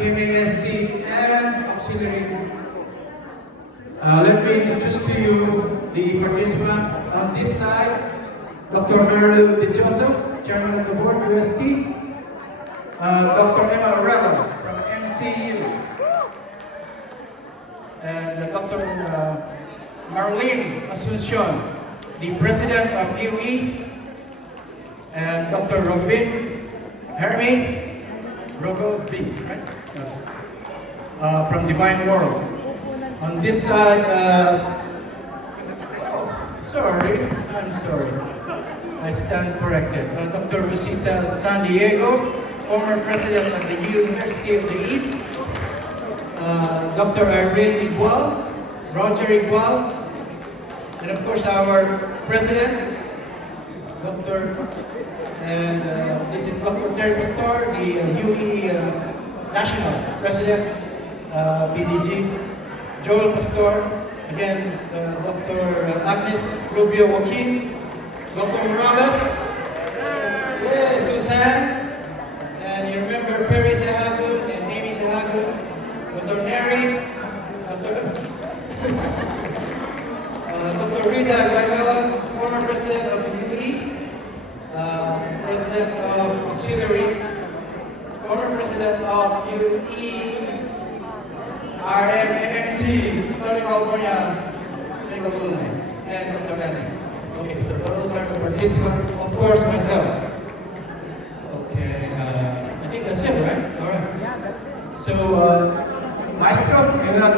PMASC, and auxiliary. Let me introduce to you the participants on this side. Dr. Marilu De Joseph, Chairman of the Board, UST. Dr. Emma Orello from MCU. And Dr. Marlene Asuncion, the President of UE. And Dr. Robin Hermie, right? From Divine World. On this side, I'm sorry. I stand corrected. Dr. Rosita San Diego, former president of the University of the East. Dr. Irene Igual, Roger Igual, and of course our president, this is Dr. Terry Pastor, the UE National President, BDG, Joel Pastor, again, Dr. Agnes Rubio Joaquin, Dr. Morales, Suzanne, and you remember Perry Sahagun and Amy Sahagun, Dr. Neri, Dr. Rita Guayala, former president of UE, president of auxiliary, former president of UE, RMMC, Southern California, and Dr. Lenny. Okay, so those are the participants, of course myself. Okay, I think that's it, right? All right. Yeah, that's it. So, Maestro, you have